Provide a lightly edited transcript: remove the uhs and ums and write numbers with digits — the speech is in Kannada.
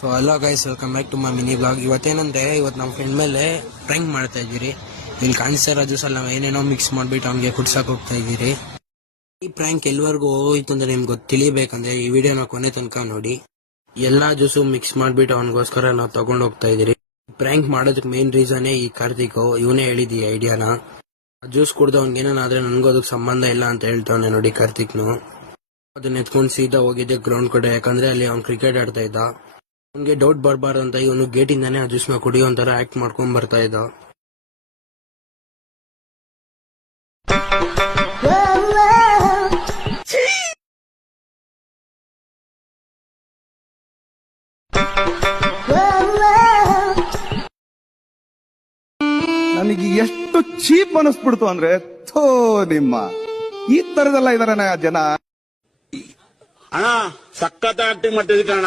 So hello guys, welcome back to my mini blog. ಇವತ್ತೇನಂದ್ರೆ ನಮ್ಮ ಫ್ರೆಂಡ್ ಮೇಲೆ ಪ್ರ್ಯಾಂಕ್ ಮಾಡ್ತಾ ಇದ್ದೀರಿ. ಇಲ್ಲಿ ಕಾಣಿಸ್ತಾ ಇರೋ ಜ್ಯೂಸ್ ಎಲ್ಲ ಏನೇನೋ ಮಿಕ್ಸ್ ಮಾಡ್ಬಿಟ್ಟು ಅವ್ನಿಗೆ ಕುಡ್ಸಕ್ ಹೋಗ್ತಾ ಇದ್ದೀರಿ. ಈ ಪ್ರ್ಯಾಂಕ್ ಎಲ್ಲಿವರೆಗೂ ಹೋಯ್ತು ಅಂದ್ರೆ ನಿಮ್ಗೆ ತಿಳಿಬೇಕಂದ್ರೆ ಈ ವಿಡಿಯೋನ ಕೊನೆ ತನಕ ನೋಡಿ. ಎಲ್ಲಾ ಜ್ಯೂಸು ಮಿಕ್ಸ್ ಮಾಡ್ಬಿಟ್ಟು ಅವನಿಗೋಸ್ಕರ ನಾವು ತಗೊಂಡ್ ಹೋಗ್ತಾ ಇದೀರಿ. ಪ್ರ್ಯಾಂಕ್ ಮಾಡೋದಕ್ಕೆ ಮೇನ್ ರೀಸನ್ ಈ ಕಾರ್ತಿಕ್. ಇವನೇ ಹೇಳಿದ್ ಈ ಐಡಿಯಾನ. ಜ್ಯೂಸ್ ಕುಡ್ದು ಅವ್ನಿಗೇನಾದ್ರೆ ನನ್ಗೂ ಅದಕ್ಕೆ ಸಂಬಂಧ ಇಲ್ಲ ಅಂತ ಹೇಳ್ತಾವನೆ ನೋಡಿ ಕಾರ್ತಿಕ್ನು. ಅದನ್ನ ಎತ್ಕೊಂಡು ಸೀದಾ ಹೋಗಿದ್ದೆ ಗ್ರೌಂಡ್ ಕಡೆ, ಯಾಕಂದ್ರೆ ಅಲ್ಲಿ ಅವ್ನು ಕ್ರಿಕೆಟ್ ಆಡ್ತಾ ಇದ್ದ. ಅವನಿಗೆ ಡೌಟ್ ಬರಬಾರ್ದು ಅಂತ ಇವನು ಗೇಟ್ ಇಂದಾನೆ ಆ ಜ್ಯೂಸ್ ನ ಕುಡಿಯೋ ಒಂಥರ ಆಕ್ಟ್ ಮಾಡ್ಕೊಂಡ್ ಬರ್ತಾ ಇದ್ದ. ನನಗೆ ಎಷ್ಟು ಚೀಪ್ ಅನಿಸ್ಬಿಡ್ತು ಅಂದ್ರೆ, ಥೋ ನಿಮ್ಮ ಈ ತರದೆಲ್ಲ ಇದಾರೆ ಜನ. ಅಣ್ಣ ಸಖತ್ ಆಕ್ಟಿಂಗ್ ಮಾಡ್ತಿದ್ದೆ ಕಣ.